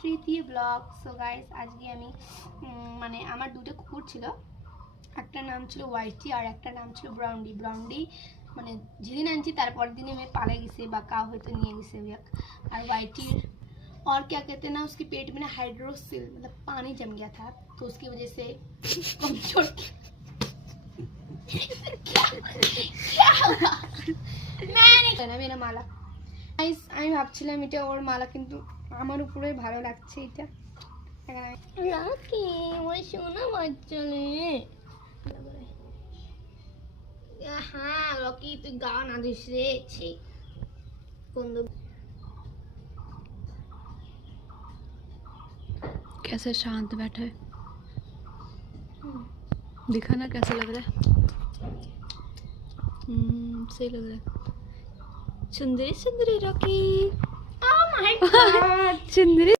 তৃতীয় blog. So guys আজকে আমি মানে আমার দুটো কুকুর ছিল, একটা নাম ছিল হোয়াইটি আর একটা নাম ছিল ব্রাউন্ডি। ব্রাউন্ডি মানে যেদিন আনছি তারপর দিনে मैं पाला गए বা का হয়তো নিয়ে গেছে। और वाइटी और क्या कहते हैं ना, उसके पेट में ना हाइड्रोसिल मतलब पानी जम गया था, तो उसकी वजह से कमजोर। क्या हुआ? मैंने ना मेरा माला गाइस আমি ভাবছিলাম এটা ওর মালা, কিন্তু আমার উপরে ভালো লাগছে এটা। লাকি ওই সোনা বাচ্চালে। हाँ लकी तू गा ना दूसरे छी कुंदू। कैसे शांत बैठा है, दिखा ना कैसा लग रहा है। सही लग रहा है। सुंदरी सुंदरी Rocky. Oh my God Sundari.